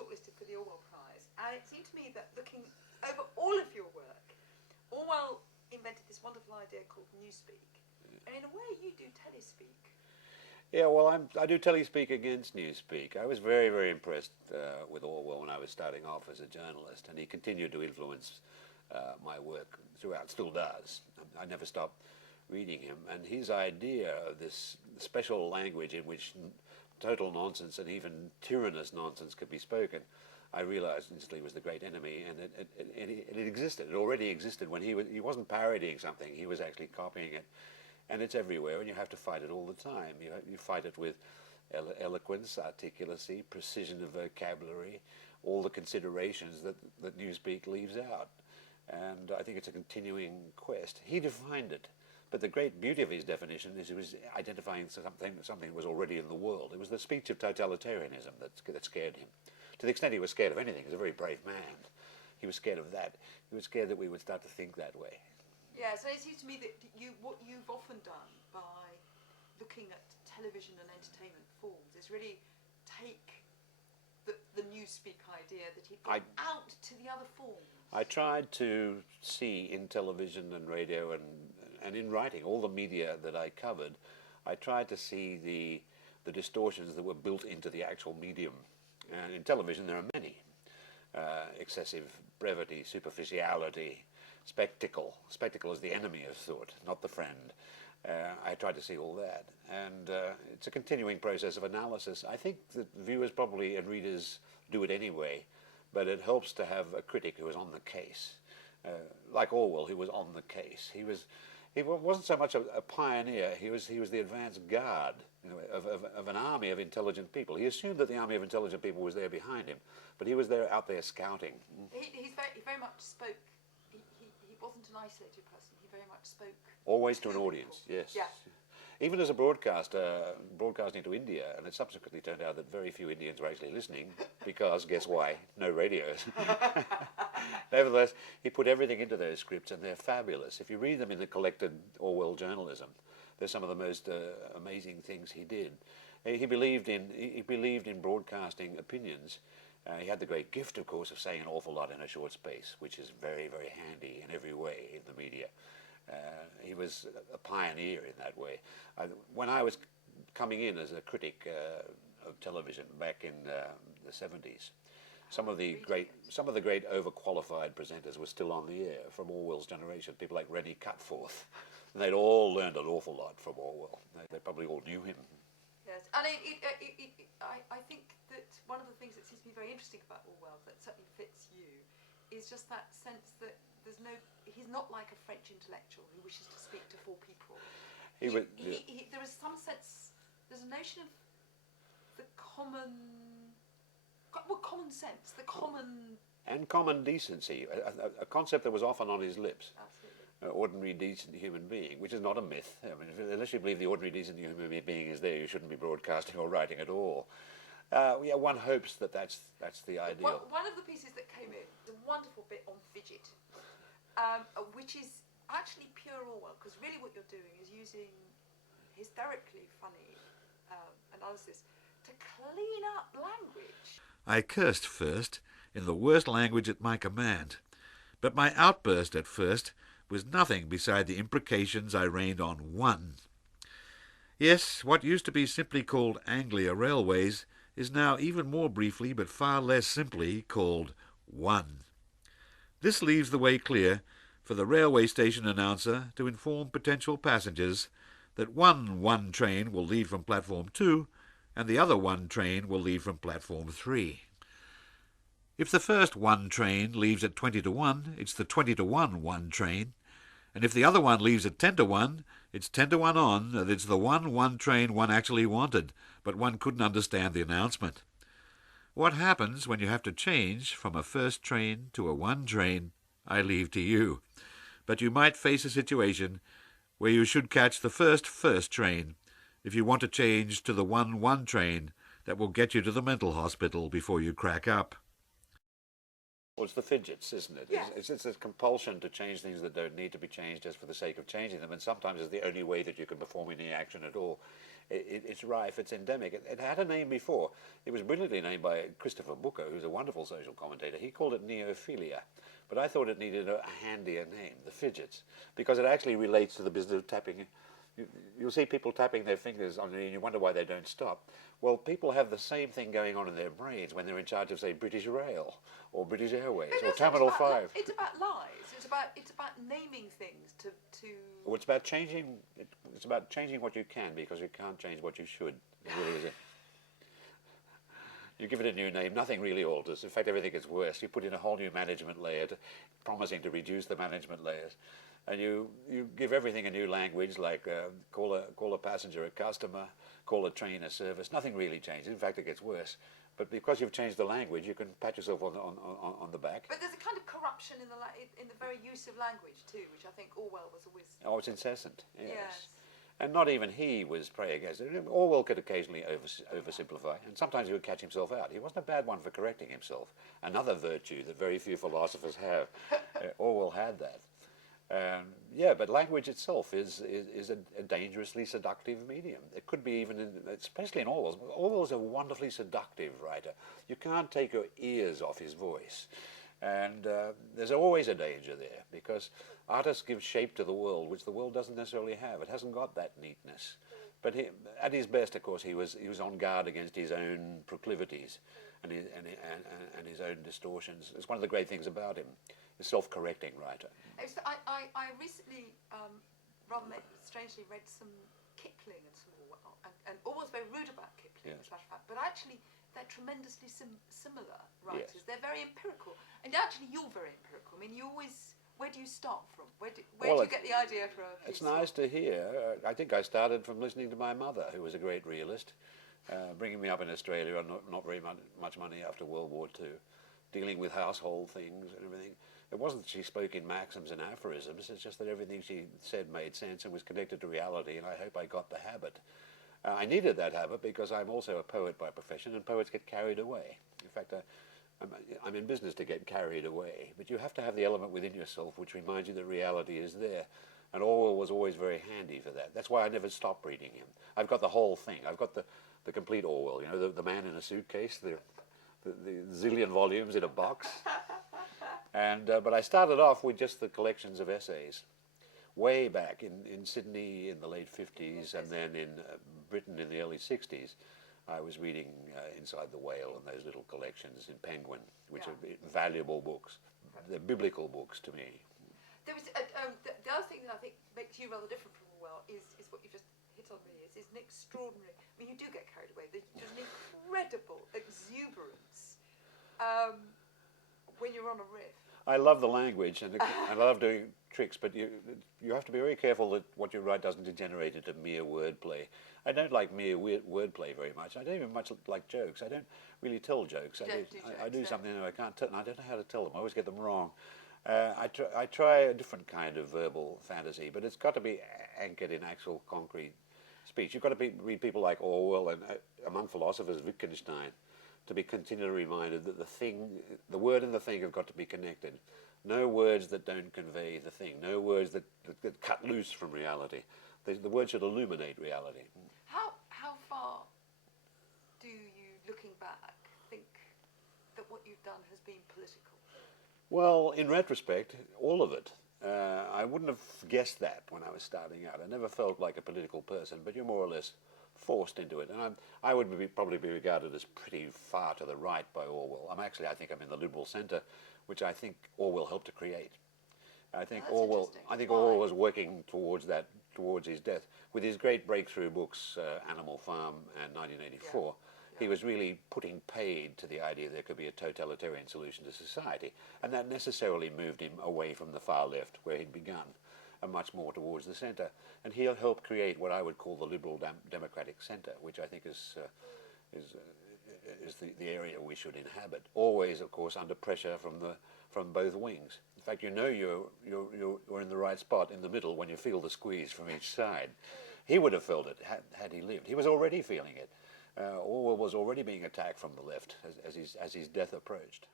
shortlisted for the Orwell Prize, and it seemed to me that looking over all of your work, Orwell invented this wonderful idea called newspeak, and in a way you do telespeak. Yeah, well, I do telespeak against newspeak. I was very, very impressed with Orwell when I was starting off as a journalist, and he continued to influence my work throughout, still does. I never stopped reading him, and his idea of this special language in which total nonsense and even tyrannous nonsense could be spoken, I realized instantly was the great enemy, and it existed. It already existed when he wasn't parodying something, he was actually copying it. And it's everywhere, and you have to fight it all the time. You fight it with eloquence, articulacy, precision of vocabulary, all the considerations that newspeak leaves out. And I think it's a continuing quest. He defined it, but the great beauty of his definition is he was identifying something that was already in the world. It was the speech of totalitarianism that scared him. To the extent he was scared of anything, he was a very brave man. He was scared of that. He was scared that we would start to think that way. Yeah, so it seems to me that what you've often done by looking at television and entertainment forms is really take the newspeak idea that he'd got out to the other forms. I tried to see in television and radio and in writing, all the media that I covered, I tried to see the distortions that were built into the actual medium. And in television there are many. Excessive brevity, superficiality, spectacle. Spectacle is the enemy of thought, not the friend. I tried to see all that, and it's a continuing process of analysis. I think that viewers probably and readers do it anyway, but it helps to have a critic who is on the case. Like Orwell, who was on the case. He wasn't so much a pioneer. He was the advance guard, of an army of intelligent people. He assumed that the army of intelligent people was there behind him, but he was there out there scouting. He very much spoke. He wasn't an isolated person. He very much spoke. Always to an audience, yes. Yeah. Even as a broadcaster, broadcasting to India, and it subsequently turned out that very few Indians were actually listening, because, guess why? No radios. Nevertheless, he put everything into those scripts, and they're fabulous. If you read them in the collected Orwell journalism, they're some of the most amazing things he did. He believed in broadcasting opinions. He had the great gift, of course, of saying an awful lot in a short space, which is very, very handy in every way in the media. He was a pioneer in that way. When I was coming in as a critic of television back in the 70s, some of the great overqualified presenters were still on the air from Orwell's generation. People like Rennie Cutforth, and they'd all learned an awful lot from Orwell. They probably all knew him. Yes, and I think that one of the things that seems to be very interesting about Orwell, that certainly fits you, is just that sense that he's not like a French intellectual who wishes to speak to four people. There is some sense, there's a notion of the common sense, the common... And common decency, a concept that was often on his lips. Absolutely. Ordinary, decent human being, which is not a myth. I mean, unless you believe the ordinary, decent human being is there, you shouldn't be broadcasting or writing at all. Yeah, one hopes that that's the ideal. One of the pieces that came in, the wonderful bit on fidget, which is actually pure Orwell, because really what you're doing is using hysterically funny analysis to clean up language. I cursed first in the worst language at my command, but my outburst at first was nothing beside the imprecations I rained on one. Yes, what used to be simply called Anglia Railways is now even more briefly but far less simply called one. This leaves the way clear for the railway station announcer to inform potential passengers that one train will leave from platform 2 and the other one train will leave from platform 3. If the first one train leaves at 20 to 1, it's the 20 to 1 one train, and if the other one leaves at 10 to 1, it's 10 to 1 on, and it's the one train one actually wanted, but one couldn't understand the announcement. What happens when you have to change from a first train to a one train, I leave to you. But you might face a situation where you should catch the first train if you want to change to the one train that will get you to the mental hospital before you crack up. Well, it's the fidgets, isn't it? Yes. It's this compulsion to change things that don't need to be changed just for the sake of changing them, and sometimes it's the only way that you can perform any action at all. It's rife, it's endemic. It had a name before. It was brilliantly named by Christopher Booker, who's a wonderful social commentator. He called it neophilia, but I thought it needed a handier name, the fidgets, because it actually relates to the business of tapping. You'll see people tapping their fingers on it and you wonder why they don't stop. Well, people have the same thing going on in their brains when they're in charge of, say, British Rail or British Airways But or it's Terminal about 5. It's about lies. It's about naming things to. Well, it's about changing. It's about changing what you can, because you can't change what you should. It really is it. You give it a new name, nothing really alters. In fact, everything gets worse. You put in a whole new management layer, promising to reduce the management layers. And you give everything a new language, like call a passenger a customer, call a train a service. Nothing really changes. In fact, it gets worse. But because you've changed the language, you can pat yourself on the back. But there's a kind of corruption in the very use of language too, which I think Orwell was always. Oh, it's incessant. Yes. Yes. And not even he was prey against it. Orwell could occasionally oversimplify, and sometimes he would catch himself out. He wasn't a bad one for correcting himself. Another virtue that very few philosophers have. Orwell had that. Yeah, but language itself is a dangerously seductive medium. It could be even, especially in Orwell. Orwell's a wonderfully seductive writer. You can't take your ears off his voice. And there's always a danger there, because artists give shape to the world, which the world doesn't necessarily have. It hasn't got that neatness. But at his best, of course, he was on guard against his own proclivities and his own distortions. It's one of the great things about him. A self-correcting writer. I recently, rather strangely, read some Kipling and some Orwell, and Orwell's very rude about Kipling, Yes. as a matter of fact, but actually they're tremendously similar writers. Yes. They're very empirical, and actually you're very empirical. I mean, where do you start from? Where do Well, you get the idea for a piece? It's nice to hear. I think I started from listening to my mother, who was a great realist, bringing me up in Australia on not very much money after World War II, dealing with household things and everything. It wasn't that she spoke in maxims and aphorisms, it's just that everything she said made sense and was connected to reality, and I hope I got the habit. I needed that habit because I'm also a poet by profession, and poets get carried away. In fact, I'm in business to get carried away, but you have to have the element within yourself which reminds you that reality is there. And Orwell was always very handy for that. That's why I never stopped reading him. I've got the whole thing. I've got the complete Orwell, you know, the man in a suitcase, the zillion volumes in a box. And but I started off with just the collections of essays, way back in Sydney in the late 50s, and then in Britain in the early 60s. I was reading Inside the Whale and those little collections in Penguin, which are valuable books. They're biblical books to me. There was the other thing that I think makes you rather different from Orwell is what you just hit on really is an extraordinary. I mean, you do get carried away. There's an incredible exuberance when you're on a riff. I love the language and I love doing tricks, but you have to be very careful that what you write doesn't degenerate into mere wordplay. I don't like mere wordplay very much. I don't even much like jokes. I don't really tell jokes. I do something that I can't tell, and I don't know how to tell them. I always get them wrong. I try a different kind of verbal fantasy, but it's got to be anchored in actual concrete speech. You've got to read people like Orwell and among philosophers Wittgenstein to be continually reminded that the word and the thing have got to be connected. No words that don't convey the thing. No words that cut loose from reality. The word should illuminate reality. How far do you, looking back, think that what you've done has been political? Well, in retrospect, all of it. I wouldn't have guessed that when I was starting out. I never felt like a political person, but you're more or less forced into it. And I would probably be regarded as pretty far to the right by Orwell. I think I'm in the liberal centre, which I think Orwell helped to create. I think Orwell was working towards his death. With his great breakthrough books, Animal Farm and 1984, he was really putting paid to the idea there could be a totalitarian solution to society. And that necessarily moved him away from the far left, where he'd begun, and much more towards the centre. And he'll help create what I would call the liberal democratic centre, which I think is the area we should inhabit. Always, of course, under pressure from both wings. In fact, you know you're in the right spot in the middle when you feel the squeeze from each side. He would have felt it had he lived. He was already feeling it. Orwell was already being attacked from the left as his death approached.